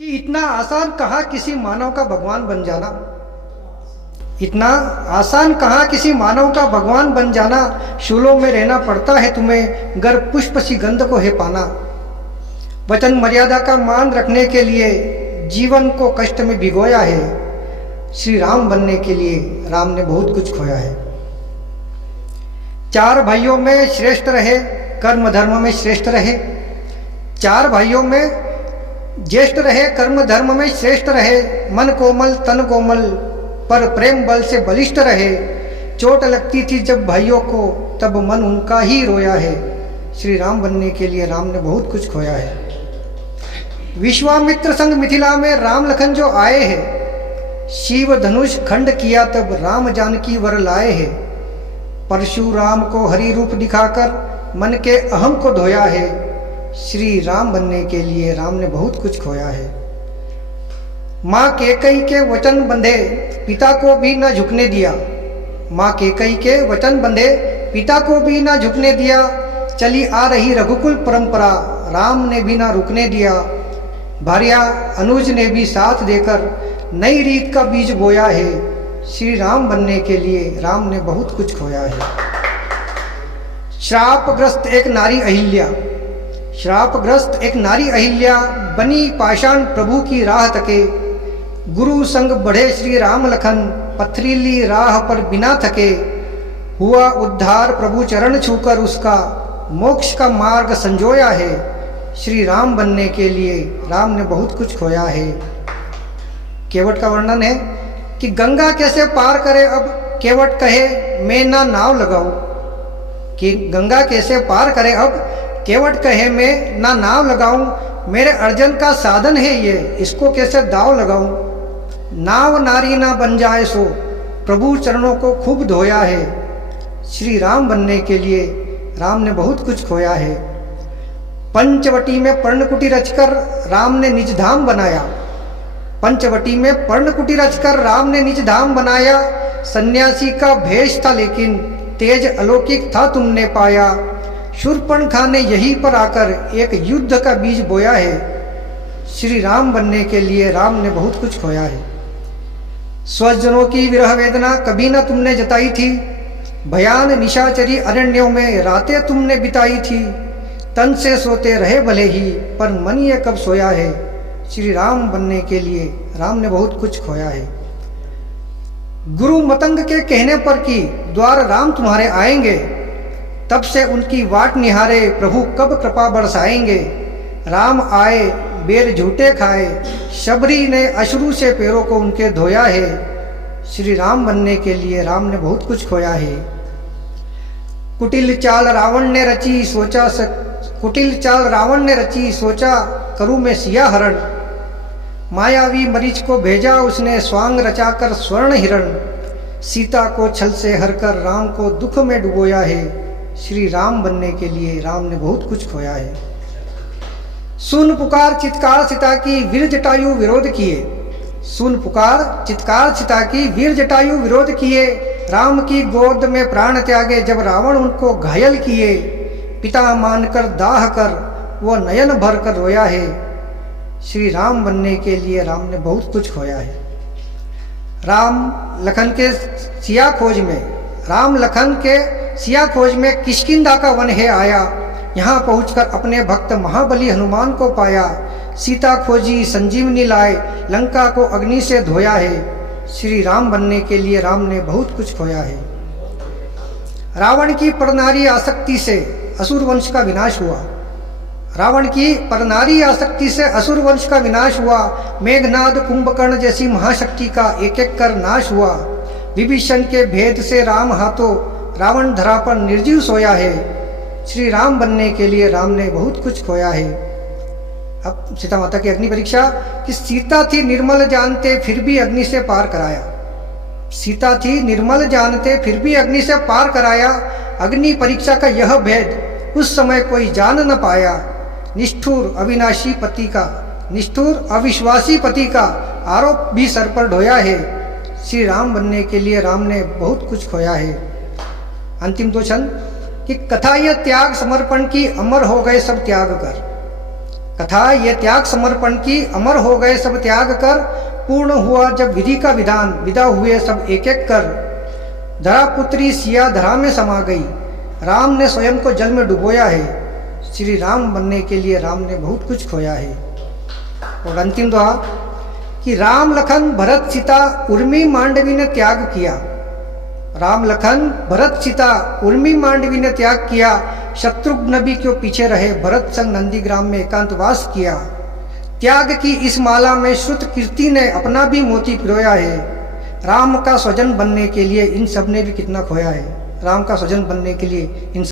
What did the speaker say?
कि इतना आसान कहाँ किसी मानव का भगवान बन जाना। इतना आसान कहाँ किसी मानव का भगवान बन जाना। शूलों में रहना पड़ता है तुम्हें, गर पुष्प सी गंध को है पाना। वचन मर्यादा का मान रखने के लिए जीवन को कष्ट में भिगोया है। श्री राम बनने के लिए राम ने बहुत कुछ खोया है। चार भाइयों में श्रेष्ठ रहे, कर्म धर्म में श्रेष्ठ रहे। चार भाइयों में ज्येष्ठ रहे, कर्म धर्म में श्रेष्ठ रहे। मन कोमल तन कोमल, पर प्रेम बल से बलिष्ठ रहे। चोट लगती थी जब भाइयों को, तब मन उनका ही रोया है। श्री राम बनने के लिए राम ने बहुत कुछ खोया है। विश्वामित्र संग मिथिला में राम लखन जो आए हैं, शिव धनुष खंड किया तब राम जानकी वर लाए हैं। परशुराम को हरि रूप दिखाकर मन के अहम को धोया है। श्री राम बनने के लिए राम ने बहुत कुछ खोया है। माँ कैकेयी के वचन बंधे, पिता को भी न झुकने दिया। माँ कैकेयी के वचन बंधे, पिता को भी न झुकने दिया। चली आ रही रघुकुल परंपरा, राम ने भी न रुकने दिया। भार्या अनुज ने भी साथ देकर नई रीत का बीज बोया है। श्री राम बनने के लिए राम ने बहुत कुछ खोया है। श्रापग्रस्त एक नारी अहिल्या, श्रापग्रस्त एक नारी अहिल्या बनी पाषाण प्रभु की राह तके। गुरु संग बढ़े श्री राम लखन, पथरीली राह पर बिना थके। हुआ उद्धार प्रभु चरण छूकर, उसका मोक्ष का मार्ग संजोया है। श्री राम बनने के लिए राम ने बहुत कुछ खोया है। केवट का वर्णन है कि गंगा कैसे पार करे अब, केवट कहे मैं ना नाव लगाऊं। कि गंगा कैसे पार करे अब, केवट कहे मैं ना नाव लगाऊं। मेरे अर्जन का साधन है ये, इसको कैसे दाव लगाऊं। नाव नारी ना बन जाए सो, प्रभु चरणों को खूब धोया है। श्री राम बनने के लिए राम ने बहुत कुछ खोया है। पंचवटी में पर्णकुटी रचकर राम ने निज धाम बनाया। पंचवटी में पर्णकुटी रचकर राम ने निज धाम बनाया। सन्यासी का भेष था लेकिन तेज अलौकिक था तुमने पाया। शूर्पणखा ने यहीं पर आकर एक युद्ध का बीज बोया है। श्री राम बनने के लिए राम ने बहुत कुछ खोया है। स्वजनों की विरह वेदना कभी न तुमने जताई थी। भयान निशाचरी अरण्यों में रातें तुमने बिताई थी। तन से सोते रहे भले ही, पर मन ये कब सोया है। श्री राम बनने के लिए राम ने बहुत कुछ खोया है। गुरु मतंग के कहने पर कि द्वार राम तुम्हारे आएंगे, तब से उनकी वाट निहारे प्रभु कब कृपा बरसाएंगे। राम आए बेर झूठे खाए, शबरी ने अश्रु से पैरों को उनके धोया है। श्री राम बनने के लिए राम ने बहुत कुछ खोया है। कुटिल चाल रावण ने रची, सोचा कुटिल चाल रावण ने रची, सोचा करूं मैं सिया हरण। मायावी मरीच को भेजा उसने, स्वांग रचाकर स्वर्ण हिरण। सीता को छल से हरकर राम को दुख में डुबोया है। श्री राम बनने के लिए राम ने बहुत कुछ खोया है। सुन पुकार चित्कार सीता की, वीर जटायु विरोध किए। सुन पुकार चित्कार सीता की, वीर जटायु विरोध किए। राम की गोद में प्राण त्यागे जब रावण उनको घायल किए। पिता मानकर दाह कर वो नयन भर कर रोया है। श्री राम बनने के लिए राम ने बहुत कुछ खोया है। राम लखन के सिया खोज में, राम लखन के सिया खोज में किष्किंधा का वन है आया। यहाँ पहुंचकर अपने भक्त महाबली हनुमान को पाया। सीता खोजी संजीवनी लाए, लंका को अग्नि से धोया है। श्री राम बनने के लिए राम ने बहुत कुछ खोया है। रावण की परनारी आसक्ति से असुर वंश का विनाश हुआ। रावण की परनारी आसक्ति से असुर वंश का विनाश हुआ। मेघनाद कुंभकर्ण जैसी महाशक्ति का एक एक कर नाश हुआ। विभीषण के भेद से राम हाथों रावण धरा पर निर्जीव सोया है। श्री राम बनने के लिए राम ने बहुत कुछ खोया है। अब सीता माता की अग्नि परीक्षा कि सीता थी निर्मल जानते फिर भी अग्नि से पार कराया। सीता थी निर्मल जानते फिर भी अग्नि से पार कराया। अग्नि परीक्षा का यह भेद उस समय कोई जान न पाया। निष्ठुर अविनाशी पति का, निष्ठुर अविश्वासी पति का आरोप भी सर पर ढोया है। श्री राम बनने के लिए राम ने बहुत कुछ खोया है। अंतिम दो छंद कि कथा यह त्याग समर्पण की, अमर हो गए सब त्याग कर। कथा ये त्याग समर्पण की, अमर हो गए सब त्याग कर, पूर्ण हुआ जब विधि का विधान, विदा हुए सब एक एक कर। धरा पुत्री सिया धरा में समा गई, राम ने स्वयं को जल में डुबोया है। श्री राम बनने के लिए राम ने बहुत कुछ खोया है। और अंतिम दोहा कि राम लखन भरत सीता उर्मी मांडवी ने त्याग किया। राम लखन भरत सीता उर्मी मांडवी ने त्याग किया, शत्रुघ्न भी क्यों पीछे रहे, भरत संग नंदीग्राम में एकांतवास किया। त्याग की इस माला में श्रुत कीर्ति ने अपना भी मोती पिरोया है। राम का स्वजन बनने के लिए इन सब ने भी कितना खोया है। राम का स्वजन बनने के लिए इन